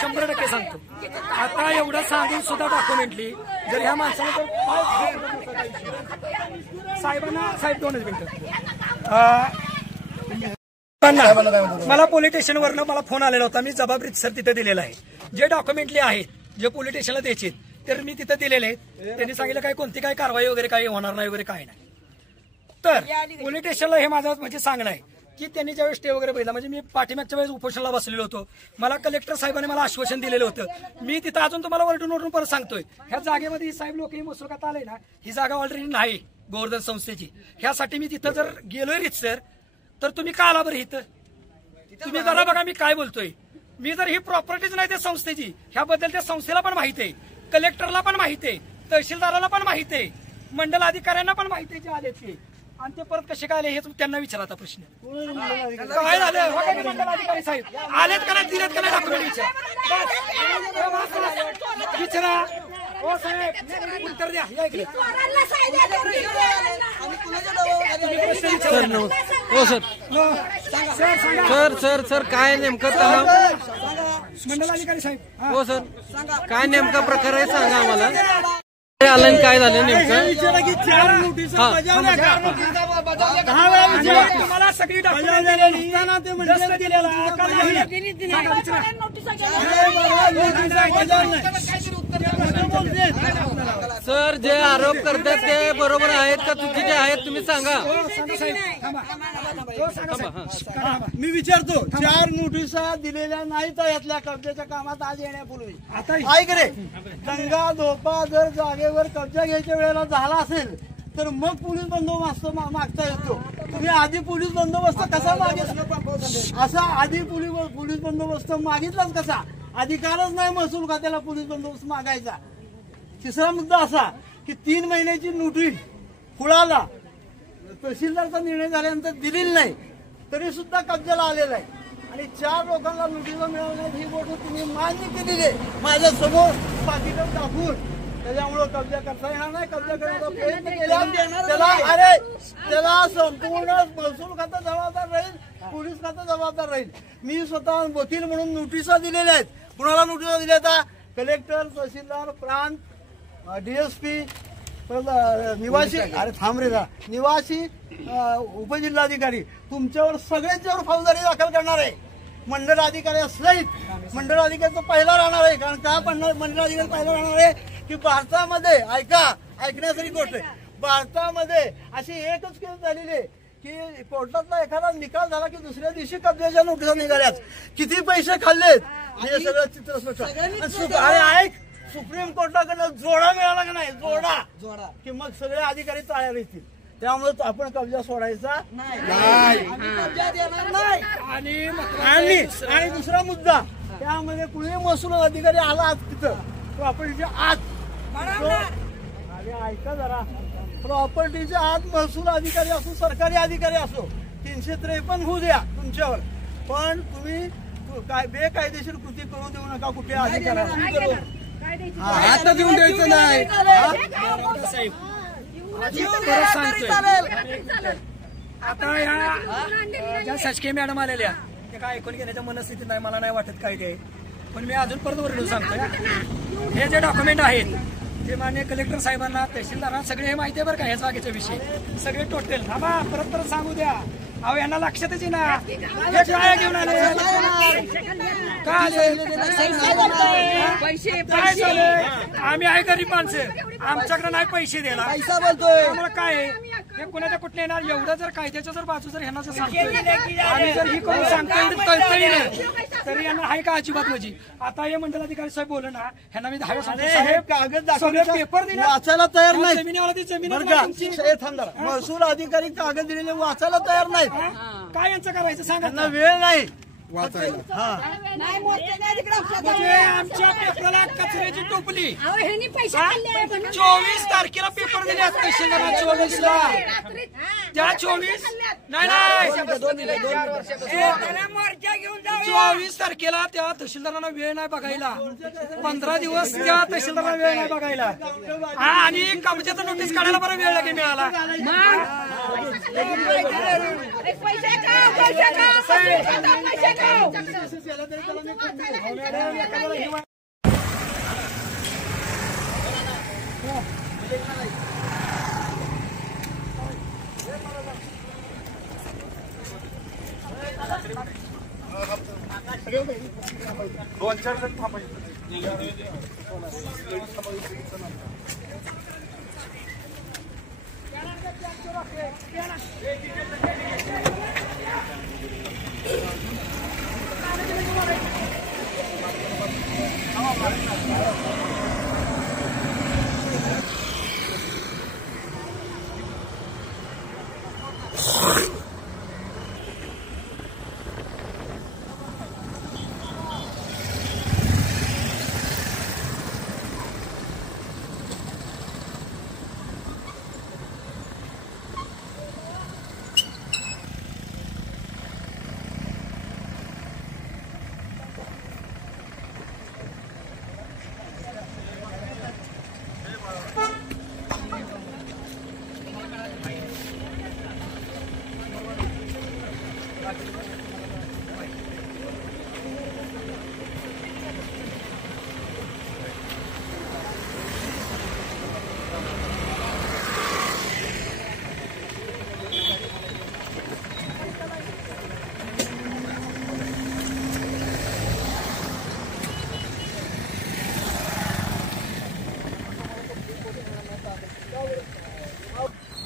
100% सांगतो. आता एवढं सांगून सुद्धा डॉक्युमेंटली जर ह्या माणसाला साहेब 2 मिनिटं मला पोलीस स्टेशनवरनं मला फोन आलेला होता. मी जबाबदारी सर तिथे दिलेला आहे. जे डॉक्युमेंटली आहेत जे पोलीस स्टेशनला द्यायचे तर मी तिथे दिलेले आहेत. त्यांनी सांगितलं काय कोणती काय कारवाई वगैरे काही होणार नाही वगैरे काय नाही. तर पोलीस स्टेशनला हे माझं म्हणजे सांगणं आहे की त्यांनी ज्यावेळेस स्टे वगैरे बघितला, म्हणजे मी पाठीमागच्या वेळेस उपोषणाला बसलेलो होतो. मला कलेक्टर साहेबांनी मला आश्वासन दिलेलं होतं. मी तिथं अजून तुम्हाला वरटून परत सांगतोय, ह्या जागेमध्ये ही साहेब लोक ही महसूल खातं आले ना, ही जागा ऑलरेडी नाही गोवर्धन संस्थेची. ह्यासाठी मी तिथं जर गेलोय रितसर तर तुम्ही का आला बरं इथं? तुम्ही जरा बघा मी काय बोलतोय. मी जर ही प्रॉपर्टीच नाही त्या संस्थेची, ह्याबद्दल त्या संस्थेला पण माहिती आहे, कलेक्टरला पण माहिती आहे, तहसीलदाराला पण माहिती आहे, मंडल अधिकाऱ्यांना पण माहिती आहे जे आले ते. आणि ते परत कसे काय आले हेच त्यांना विचारायचा प्रश्न. काय झालं मंडल अधिकारी साहेब आलेत का नाही, दिलेत का नाही डॉक्युमेंट विचारा. हो साहेब उत्तर द्या. या इकडे हो सर काय नेमकं मंडल अधिकारी साहेब. हो सर काय नेमका प्रकार आहे सांगा आम्हाला. आलं काय झालं नेमकं? की 4 नोटीस बजावल्या का? 10 वेळा तुम्हाला सगळी डॉक्युमेंट असताना ते म्हणजे सर जे आरोप करतात ते बरोबर आहेत का चुकीचे आहेत तुम्ही सांगा. मी विचारतो 4 नोटिसा दिलेल्या नाहीत यातल्या कब्जाच्या कामात आज येण्यापूर्वी. आता ऐक रे, दंगा धोपा जर जागेवर कब्जा घ्यायच्या वेळेला झाला असेल तर मग पोलीस बंदोबस्त मागता येतो. तुम्ही आधी पोलीस बंदोबस्त कसा मागितला? असा आधी पोलीस बंदोबस्त मागितलाच कसा? अधिकारच नाही महसूल खात्याला पोलीस बंदोबस्त मागायचा. तिसरा मुद्दा असा की 3 महिन्याची नोटीस फुळाला तहसीलदारचा निर्णय झाल्यानंतर दिलेली नाही तरी सुद्धा कब्जाला आलेला आहे. आणि 4 लोकांना नोटिसा मिळवण्यात ही गोष्ट तुम्ही मान्य केलेली आहे माझ्या समोर पाकिटं दाखवून. त्याच्यामुळे कब्जा करता येणार नाही. कब्जा करण्याचा प्रयत्न केला त्याला संपूर्ण महसूल खातं जबाबदार राहील, पोलीस खातं जबाबदार राहील. मी स्वतः वकील म्हणून नोटिसा दिलेल्या आहेत. कुणाला नोटिसा दिल्या आता? कलेक्टर, तहसीलदार, प्रांत, डीएसपी, निवासी अरे थांब रे निवासी, उपजिल्हाधिकारी तुमच्यावर सगळ्यांच्यावर फौजदारी दाखल करणार आहे. मंडळ अधिकारी सहित मंडळ अधिकारीचा पहिला राहणार आहे. कारण का मंडळ अधिकारी पहिला राहणार आहे की भारतामध्ये ऐकण्यासारखी गोष्ट आहे. भारतामध्ये अशी एकच केस झालेली आहे की कोर्टातला एखादा निकाल झाला की दुसऱ्या दिवशी कब्जाच्या नोटिसा निघाल्याच. किती पैसे खाल्लेत हे सगळं चित्र स्पष्ट. अरे ऐक, सुप्रीम कोर्टाकडनं जोडा मिळाला का नाही, जोडा की मग सगळे अधिकारी तयार येतील. त्यामुळे आपण कब्जा सोडायचा नाही. आणि दुसरा मुद्दा, त्यामध्ये कुणी महसूल अधिकारी आला आज तिथं प्रॉपर्टीच्या आत, अरे ऐका जरा, प्रॉपर्टीच्या आत महसूल अधिकारी असो सरकारी अधिकारी असो 353 होऊ द्या तुमच्यावर, पण तुम्ही काय बेकायदेशीर कृती करू देऊ नका कुठे अधिकाऱ्याला. आता देऊन द्यायचं नाही. आता या ज्या शासकीय मॅडम आलेल्या ते काय ऐकून घेण्याच्या मनस्थितीत नाही, मला नाही वाटत काय ते. पण मी अजून परत वरडून सांगतो, हे जे डॉक्युमेंट आहेत ते मान्य कलेक्टर साहेबांना, तहसीलदारांना सगळे हे माहिती आहे बरं का. ह्या जागेच्या विषयी सगळे टोटल थांबा, परत सांगू द्या. अहो यांना लक्षातच ना हे काय घेऊन आले, काय झालं. आम्ही आहे गरीब माणसं, आमच्याकडे नाही पैसे द्यायला, पैसा बोलतोय आम्हाला काय हे कुणाच्या कुठले येणार. एवढं जर कायद्याच्या जर बाजू जर ह्यांना जर सांगतोय आम्ही जर ही करून सांगतोय तळतळीनं तरी यांना आहे का अजिबात म्हणजे. आता हे मंडल अधिकारी साहेब बोल ना, ह्यांना मी 10 साहेब कागद दाखवले, पेपर दिले, वाचायला तयार नाही. जमिनीवाला ती जमीन महसूल अधिकारी कागद दिलेले वाचायला तयार नाहीत. काय यांचं करायचं सांगा. त्यांना वेळ नाही, वाचायला. हा म्हणजे आमच्या पेपरला कचऱ्याची टोपली पैसे 24 तारखेला पेपर दिले आहेत तहसीलदारांना 24ला त्या 24 नाही 24 तारखेला त्या तहसीलदारांना वेळ नाही बघायला 15 दिवस त्या तहसीलदारांना वेळ नाही बघायला आणि कब्जाचं नोटीस काढायला बरं वेळ लागेल मिळाला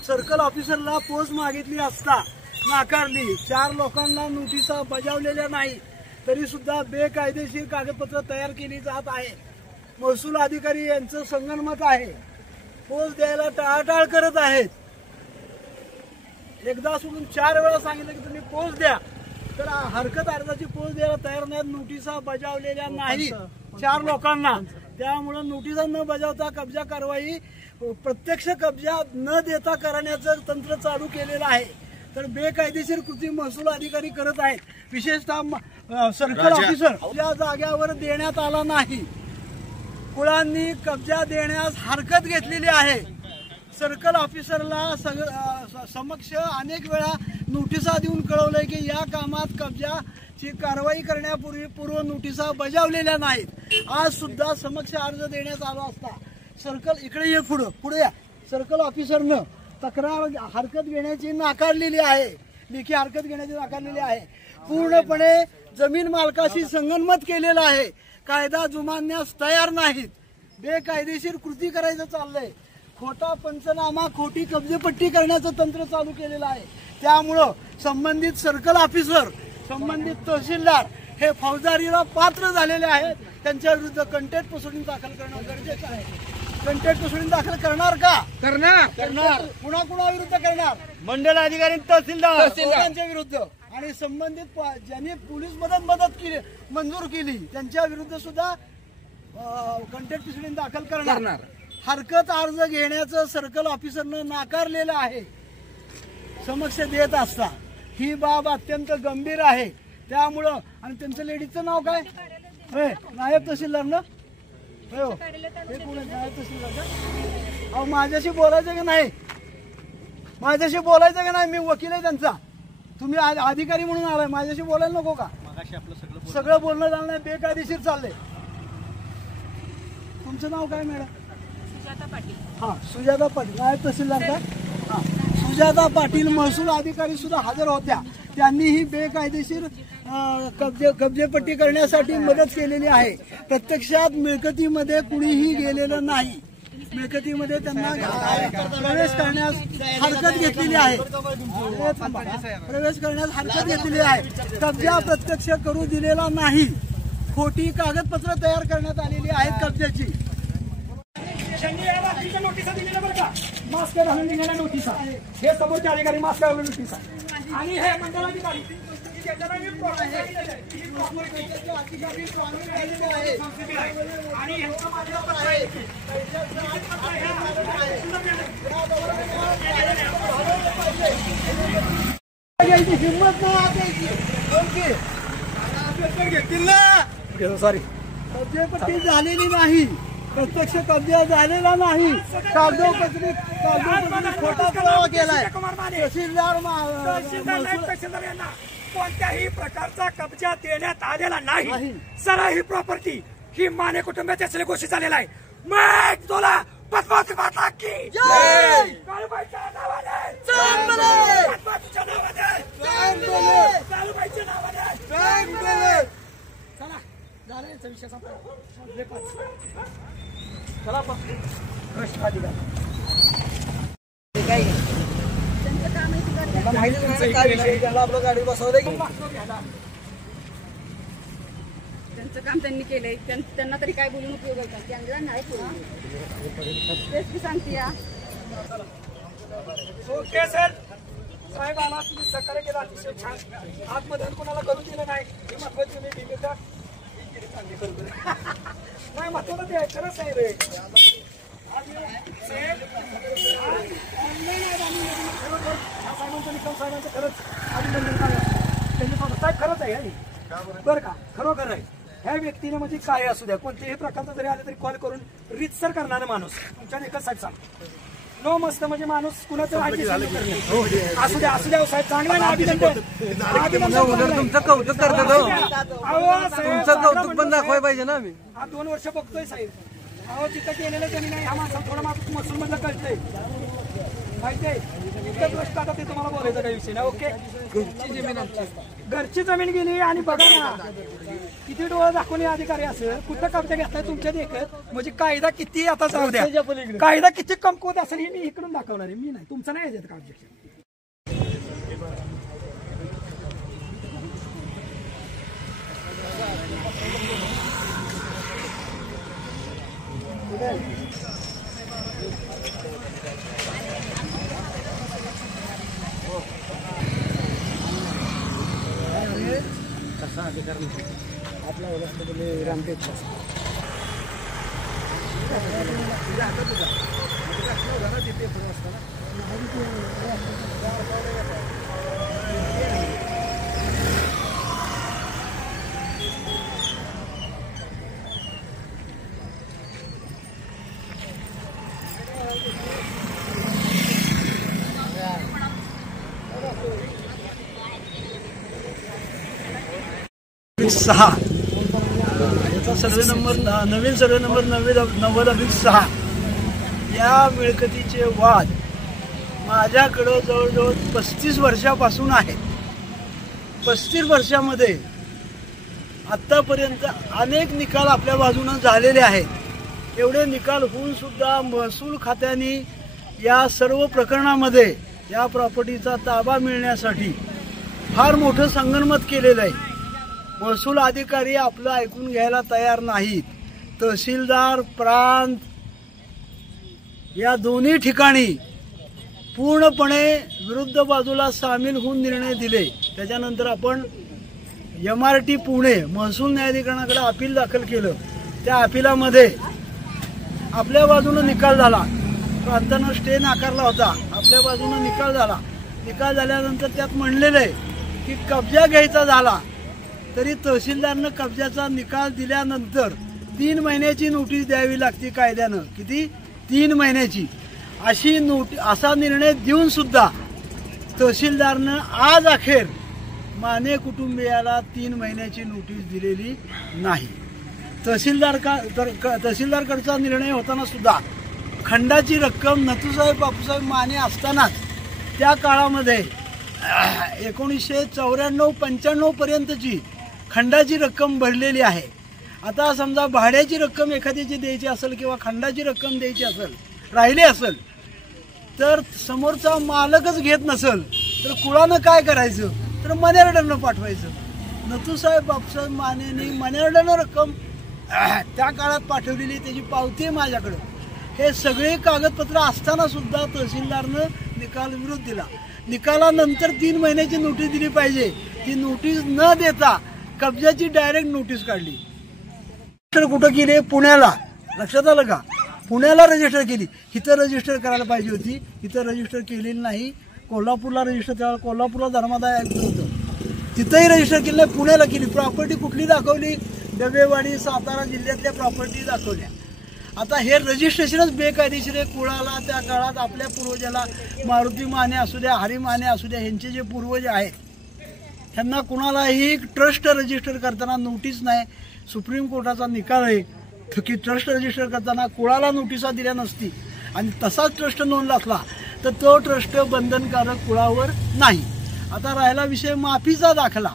सर्कल ऑफिसरला पोच मागितली असता नाकारली. 4 लोकांना नोटिसा बजावलेल्या नाही तरी सुद्धा बेकायदेशीर कागदपत्र तयार केली जात आहे. महसूल अधिकारी यांचं संगनमत आहे. पोच द्यायला टाळाटाळ करत आहेत. एकदा सोडून 4 वेळा सांगितलं की तुम्ही पोच द्या तर हरकत अर्जाची पोच द्यायला तयार नाहीत. नोटिसा बजावलेल्या नाही 4 लोकांना. त्यामुळं नोटिसा न बजावता कब्जा कारवाई प्रत्यक्ष कब्जा न देता करण्याचं तंत्र चालू केलेलं आहे. तर बेकायदेशीर कृती महसूल अधिकारी करत आहेत. विशेषतः सर्कल ऑफिसर या जाग्यावर देण्यात आला नाही. कुळांनी कब्जा देण्यास हरकत घेतलेली आहे. सर्कल ऑफिसरला समक्ष अनेक वेळा नोटिसा देऊन कळवलंय की या कामात कब्जाची कारवाई करण्यापूर्वी पूर्व नोटिसा बजावलेल्या नाहीत. आज सुद्धा समक्ष अर्ज देण्यात आला असता सर्कल इकडे ये पुढे या. सर्कल ऑफिसरनं तक्रार हरकत घेण्याची नाकारलेली आहे. लेखी हरकत घेण्याची नाकारलेली आहे. पूर्णपणे जमीन मालकाशी संगनमत केलेलं आहे. कायदा जुमानण्यास तयार नाहीत. बेकायदेशीर कृती करायचं चाललंय. खोटा पंचनामा खोटी कब्जेपट्टी करण्याचं तंत्र चालू केलेलं आहे. त्यामुळं संबंधित सर्कल ऑफिसर संबंधित तहसीलदार हे फौजदारीला पात्र झालेले आहेत. त्यांच्या विरुद्ध कंटेक्ट प्रोसिडिंग दाखल करणं गरजेचं आहे. कंटेक्ट प्रोसिडिंग दाखल करणार का? करणार. कुणाविरुद्ध करणार? मंडल अधिकारी तहसीलदार विरुद्ध आणि संबंधित ज्यांनी पोलीस मदत केली मंजूर केली त्यांच्या विरुद्ध सुद्धा कंटेक्ट प्रोसिडिंग दाखल करणार. हरकत अर्ज घेण्याचं सर्कल ऑफिसरनं नाकारलेलं आहे. समक्ष देत असता ही बाब अत्यंत गंभीर आहे. त्यामुळं आणि त्यांचं लेडीजचं नाव काय? नायब तहसीलदार ना? हो हे कोण आहे? नायब तहसीलदार का? अहो माझ्याशी बोलायचं की नाही? माझ्याशी बोलायचं की नाही? मी वकील आहे त्यांचा. तुम्ही अधिकारी म्हणून आलाय माझ्याशी बोलायला नको का? सगळं बोलणं झालं नाही. बेकायदेशीर चाललंय. तुमचं नाव काय मॅडम? सुजाता पाटील. हा सुजाता पाटील नायब तहसीलदार का? हा सुजाता पाटील महसूल अधिकारी सुद्धा हजर होत्या. त्यांनीही बेकायदेशीर कब्जेपट्टी करण्यासाठी मदत केलेली आहे. प्रत्यक्षात मिळकतीमध्ये कुणीही गेलेलं नाही. मिळकतीमध्ये त्यांना प्रवेश करण्यास हरकत घेतलेली आहे. प्रवेश करण्यास हरकत घेतलेली आहे. कब्जा प्रत्यक्ष करू दिलेला नाही. खोटी कागदपत्र तयार करण्यात आलेली आहेत कब्जाची. त्यांनी या बाबतीच्या नोटिसा दिलेल्या बरं का? मास्क घालून दिलेल्या नोटिसा. हे समोरचे अधिकारी मास्क घालून नोटिसा आणि हे मंडलाधिकारी त्याच्याला मी property सांगितलेलं आहे. ही property अधिकारी स्वामी राहिलेले आहेत. आणि ह्यांचं माझ्यावर पत्र आहे. याची हिंमत नाही आताची. घेतील ना. सॉरी कब्जेपट्टी झालेली नाही, प्रत्यक्ष कब्जा झालेला नाही, कागदोपत्री खोटा पुरावा केलाय. तहसीलदार तहसीलदार यांना कोणत्याही प्रकारचा कब्जा देण्यात आलेला नाही. सरळ ही प्रॉपर्टी ही माने कुटुंबाच्या असलेली घोषित झालेला आहे. मग तुला पद्मावती माता की काळूबाईच्या नावाने पद्मावतीच्या नावाने काळूबाईच्या नावाने चला झालं याचा विषय संपला. चला आपलं गाडी बसवलं की त्यांचं काम त्यांनी केलंय, त्यांना तरी काय बोलून उपयोग आहे का? त्यांना नाही तेच की सांगते या. ओके सर साहेब आला तुम्ही सहकार्य केलं अतिशय छान. आतमध्ये कोणाला करू दिलं नाही ही महत्वाची मी दिली का नाही महत्वाचं ते खरंच आहे रे. साहेबांचं निकम साहेबांचं खरंच अभिनंदन करा. त्यांनी साहेब खरंच आहे बरं का, खरोखर आहे. ह्या व्यक्तीने म्हणजे काय असू द्या कोणत्याही प्रकारचा जरी आले तरी कॉल करून रीतसर करणारा माणूस तुमच्या एकच साहेब सांग नो मस्त म्हणजे माणूस कुणाचं असू द्या साहेब चांगला ना. अभिनंदन तुमचं कौतुक करतो. तुमचं कौतुक पण दाखवायला पाहिजे ना. आम्ही हा 2 वर्ष बघतोय साहेब. अहो तिथं केलेलं त्यांनी नाही हा माणसा थोडा महसूल मधलं कळतंय माहितीये. इतकं दृष्ट आता ते तुम्हाला बोलायचं काही विषय नाही. ओके घरची जमीन गेली आणि बघा ना किती डोळा दाखवणे अधिकारी असेल कुठं कब्जा घेतलाय तुमच्या देखत. म्हणजे कायदा किती आता जाऊ द्या कायदा किती कमकुवत असेल हे मी इकडून दाखवणार आहे. मी नाही तुमचं नाही येत का ऑब्जेक्शन. आपला रामटेक सहा याचा सर्वे नंबर नवीन सर्वे नंबर 90/6 या मिळकतीचे वाद माझ्याकडं जवळजवळ 35 वर्षापासून आहेत. 35 वर्षामध्ये आतापर्यंत अनेक निकाल आपल्या बाजूनं झालेले आहेत. एवढे निकाल होऊन सुद्धा महसूल खात्याने या सर्व प्रकरणामध्ये या प्रॉपर्टीचा ताबा मिळण्यासाठी फार मोठं संगनमत केलेलं आहे. महसूल अधिकारी आपलं ऐकून घ्यायला तयार नाहीत. तहसीलदार प्रांत या दोन्ही ठिकाणी पूर्णपणे विरुद्ध बाजूला सामील होऊन निर्णय दिले. त्याच्यानंतर आपण MRT पुणे महसूल न्यायाधिकरणाकडे अपील दाखल केलं. त्या अपिलामध्ये आपल्या बाजूनं निकाल झाला. प्रांतानं स्टे नाकारला होता. आपल्या बाजूनं निकाल झाला. निकाल झाल्यानंतर त्यात म्हणलेलं आहे की कब्जा घ्यायचा झाला तरी तहसीलदारनं कब्जाचा निकाल दिल्यानंतर 3 महिन्याची नोटीस द्यावी लागते कायद्यानं. किती? 3 महिन्याची. असा निर्णय देऊन सुद्धा तहसीलदारनं आज अखेर माने कुटुंबियाला 3 महिन्याची नोटीस दिलेली नाही. तहसीलदारकडचा निर्णय होताना सुद्धा खंडाची रक्कम नथुसाहेब बापूसाहेब माने असतानाच त्या काळामध्ये 1994-95 पर्यंतची खंडाची रक्कम भरलेली आहे. आता समजा भाड्याची रक्कम एखाद्याची द्यायची असेल किंवा खंडाची रक्कम द्यायची असेल राहिली असेल तर समोरचा मालकच घेत नसेल तर कुळानं काय करायचं तर मनी ऑर्डरनं पाठवायचं. नथुसाहेब बापूसाहेब मानेनी मनी ऑर्डरनं रक्कम त्या काळात पाठवलेली त्याची पावती आहे माझ्याकडं. हे सगळे कागदपत्र असताना सुद्धा तहसीलदारनं निकाल विरोध दिला. निकालानंतर 3 महिन्याची नोटीस दिली पाहिजे. ती नोटीस न देता कब्जाची डायरेक्ट नोटीस काढली. रजिस्टर कुठं केली? पुण्याला. लक्षात आलं का? पुण्याला रजिस्टर केली. इथं रजिस्टर करायला पाहिजे होती, इथं रजिस्टर केलेली नाही. कोल्हापूरला रजिस्टर, कोल्हापूरला धर्मादाय आयुक्त होतं, तिथंही रजिस्टर केलं नाही, पुण्याला केली. प्रॉपर्टी कुठली दाखवली? डबेवाडी, सातारा जिल्ह्यातल्या प्रॉपर्टी दाखवल्या. आता हे रजिस्ट्रेशनच बेकायदेशीर आहे. कुळाला त्या काळात आपल्या पूर्वजाला मारुती माने असू द्या, हरी माने असू द्या, यांचे जे पूर्वज आहेत त्यांना कुणालाही ट्रस्ट रजिस्टर करताना नोटीस नाही. सुप्रीम कोर्टाचा निकाल आहे की ट्रस्ट रजिस्टर करताना कुळाला नोटिसा दिल्या नसती आणि तसाच ट्रस्ट नोंदला असला तर तो ट्रस्ट बंधनकारक कुळावर नाही. आता राहिला विषय माफीचा दाखला.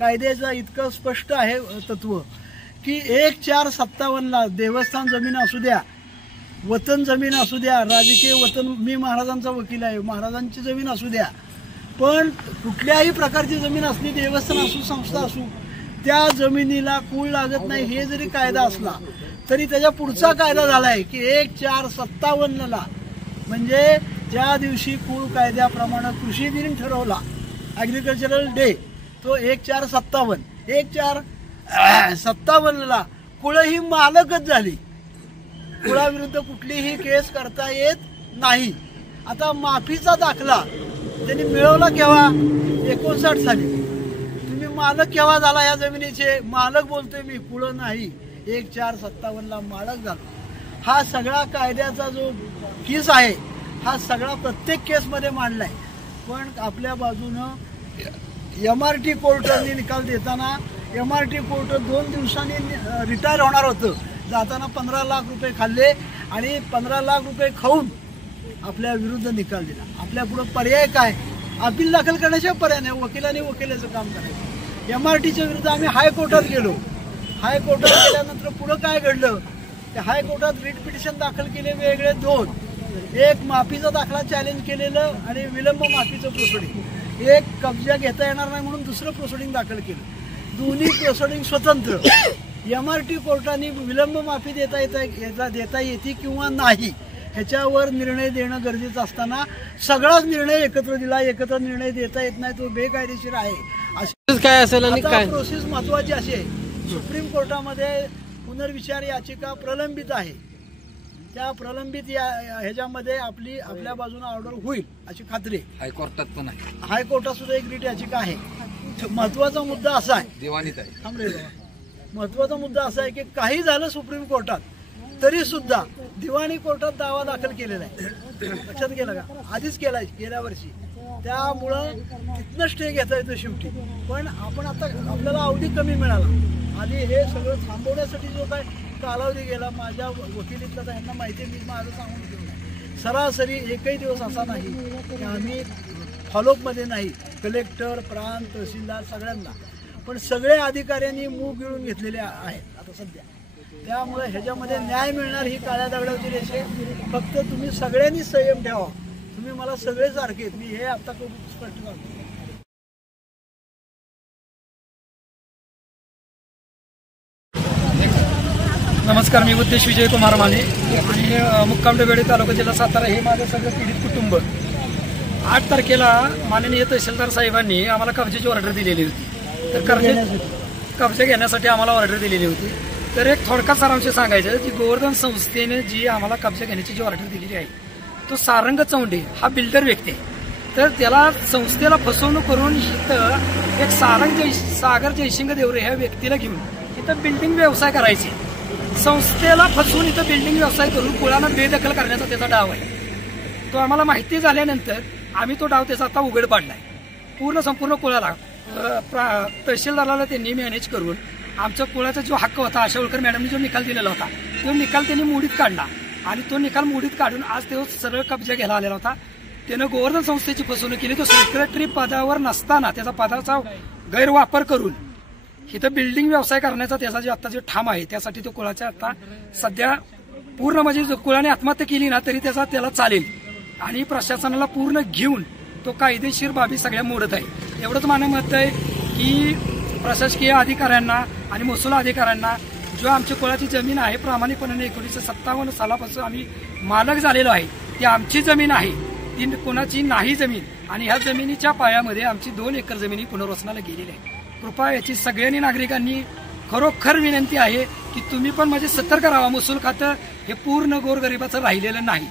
कायद्याचं इतकं स्पष्ट आहे तत्व की 1/4/57ला देवस्थान जमीन असू द्या, वतन जमीन असू द्या, राजकीय वतन, मी महाराजांचा वकील आहे, महाराजांची जमीन असू द्या, पण कुठल्याही प्रकारची जमीन असली, देवस्थान असू, संस्था असू, त्या जमिनीला कुळ लागत नाही. हे जरी कायदा असला तरी त्याच्या पुढचा कायदा झालाय की 1/4/57ला म्हणजे ज्या दिवशी कुळ कायद्याप्रमाणे कृषी दिन ठरवला, ॲग्रिकल्चरल डे, तो 1/4/57. 1/4/57ला कुळ ही मालकच झाली. कुळाविरुद्ध कुठलीही केस करता येत नाही. आता माफीचा दाखला त्यांनी मिळवला केव्हा? 59 साली. तुम्ही मालक केव्हा झाला या जमिनीचे? मालक बोलतोय मी, कुळ नाही. 1/4/57ला मालक झाला. हा सगळा कायद्याचा जो केस आहे हा सगळा प्रत्येक केसमध्ये मांडलाय. पण आपल्या बाजूनं MRT कोर्टाने निकाल देताना MRT कोर्ट 2 दिवसांनी रिटायर होणार होतं. जाताना 15 लाख रुपये खाल्ले आणि 15 लाख रुपये खाऊन आपल्या विरुद्ध निकाल दिला. आपल्या पुढे पर्याय काय? अपील दाखल करण्याच्या पर्याय नाही. वकिलांनी वकिलाचं काम करायचं. MRTच्या विरुद्ध आम्ही हायकोर्टात गेलो. हायकोर्टात गेल्यानंतर पुढं काय घडलं? त्या हायकोर्टात रिट पिटिशन दाखल केले वेगळे 2. एक माफीचा दाखला चॅलेंज केलेलं आणि विलंब माफीचं प्रोसिडिंग. एक कब्जा घेता येणार नाही म्हणून दुसरं प्रोसिडिंग दाखल केलं. दोन्ही प्रोसिडिंग स्वतंत्र. MRT कोर्टाने विलंब माफी देता येते किंवा नाही ह्याच्यावर निर्णय देणं गरजेचं असताना सगळाच निर्णय एकत्र दिला. एकत्र निर्णय देता येत नाही, तो बेकायदेशीर आहे. अशी काय असेल आणि काय प्रोसेस महत्वाची अशी आहे. सुप्रीम कोर्टामध्ये पुनर्विचार याचिका प्रलंबित आहे. त्या प्रलंबित ह्याच्यामध्ये आपल्या बाजूने ऑर्डर होईल अशी खात्री आहे. हायकोर्टात पण आहे. हायकोर्टात सुद्धा एक रिट याचिका आहे. महत्वाचा मुद्दा असा आहे, दिवाणीत आहे. महत्वाचा मुद्दा असा आहे की काही झालं सुप्रीम कोर्टात तरी सुद्धा दिवाणी कोर्टात दावा दाखल केलेला आहे. लक्षात गेला का? आधीच केलाय गेल्या वर्षी. त्यामुळं तिथनं स्टे घेता येतो शेवटी. पण आपण आता आपल्याला अवधी कमी मिळाला आणि हे सगळं थांबवण्यासाठी जो काय कालावधी गेला माझ्या वकिलीतला तर ह्यांना माहिती आहे. मी माझं सांगून ठेवलं सरासरी एकही दिवस असा नाही की आम्ही फॉलोअपमध्ये नाही. कलेक्टर, प्रांत, तहसीलदार सगळ्यांना, पण सगळ्या अधिकाऱ्यांनी मूग गिळून घेतलेले आहेत आता सध्या. त्यामुळे ह्याच्यामध्ये न्याय मिळणार ही काळ्या दगडावरची रेषे. फक्त तुम्ही सगळ्यांनी संयम ठेवा. तुम्ही मला सगळे सारखे, मी हे आता स्पष्ट करतो. नमस्कार, मी उद्देश विजय कुमार माने आणि मुक्काम डबेवाडी तालुका जिल्हा सातारा हे माझं सगळं पीडित कुटुंब. 8 तारखेला माननीय तहसीलदार साहेबांनी आम्हाला कब्जाची ऑर्डर दिलेली होती. तर कब्जा घेण्यासाठी आम्हाला ऑर्डर दिलेली होती. तर एक थोडक्यात सारांश सांगायचं की गोवर्धन संस्थेने जी आम्हाला कब्जा घेण्याची जी ऑर्डर दिलेली आहे तो सारंग चौंडे हा बिल्डर व्यक्ती आहे. तर त्याला संस्थेला फसवणूक करून इथं एक सागर जयसिंग देवरे ह्या व्यक्तीला घेऊन इथं बिल्डिंग व्यवसाय करायची. संस्थेला फसवून इथं बिल्डिंग व्यवसाय करून कुळाला बेदखल करण्याचा त्याचा डाव आहे. तो आम्हाला माहिती झाल्यानंतर आम्ही तो डाव त्याचा आता उघड पाडलाय. संपूर्ण कुळाला तहसीलदाराला त्यांनी मॅनेज करून आमच्या कुळाचा जो हक्क होता, आशावळकर मॅडमने जो निकाल दिलेला होता तो निकाल त्यांनी मोडीत काढला आणि तो निकाल मोडीत काढून आज तो सरळ कब्जा घ्यायला आलेला होता. त्यानं गोवर्धन संस्थेची फसवणूक केली. तो सेक्रेटरी पदावर नसताना त्याचा पदाचा गैरवापर करून इथं बिल्डिंग व्यवसाय करण्याचा त्याचा जो आता जो ठाम आहे त्यासाठी तो कुळाच्या आता सध्या पूर्ण म्हणजे कुळाने आत्महत्या केली ना तरी त्याला चालेल आणि प्रशासनाला पूर्ण घेऊन तो कायदेशीर बाबी सगळ्या मोडत आहे. एवढंच माझं मत आहे की प्रशासकीय अधिकाऱ्यांना आणि महसूल अधिकाऱ्यांना जो आमची कुळाची जमीन आहे प्रामाणिकपणे 1957 सालापासून आम्ही मालक झालेलो आहे, ती आमची जमीन आहे, ती कोणाची नाही जमीन. आणि ह्या जमिनीच्या पायामध्ये आमची 2 एकर जमिनी पुनर्वसनाला गेलेली आहे. कृपया याची सगळ्यांनी नागरिकांनी खरोखर विनंती आहे की तुम्ही पण म्हणजे सतर्क राहा. महसूल खातं हे पूर्ण गोरगरिबाचं राहिलेलं नाही.